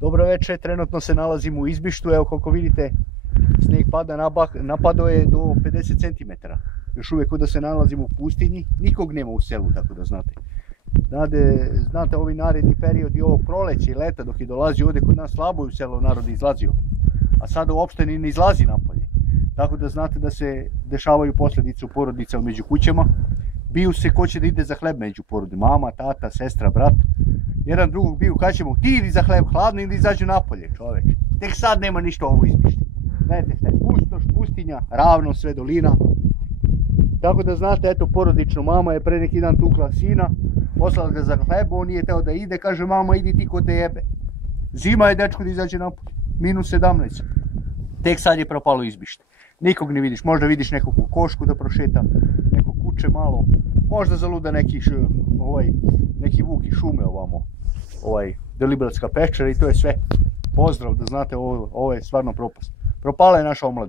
Dobro večer, trenutno se nalazimo u izbištu, evo koliko vidite snijeg pada, napadao je do 50 cm. Još uvijek da se nalazimo u pustinji, nikog nema u selu, tako da znate. Znate ovi naredni period i ovog proleća i leta dok je dolazio ovdje kod nas slabo u selu narod izlazio. A sada uopšte ni ne izlazi napolje. Tako da znate da se dešavaju posljedice u porodicama među kućama. Biju se ko će da ide za hleb među porodi, mama, tata, sestra, brat. Jedan drugog biju, kad ćemo ti idi za hleb hladno ili izađu napolje, čovjek. Tek sad nema ništa ovo izbišti. Gledajte šta je pustoš, pustinja, ravno, sve dolina. Tako da znate, eto porodično, mama je pre neki dan tukla sina, poslala ga za hleb, on nije teo da ide, kaže mama idi ti ko te jebe. Zima je dečko da izađe napolje, -17. Tek sad je propalo izbište. Nikog ne vidiš, možda vidiš nekog kokošku da prošeta, neko kuće malo, možda zaluda neki vuk iz šume ovamo, Deliblatska peščara i to je sve. Pozdrav, da znate, ovo je stvarno propast. Propala je naša omladina.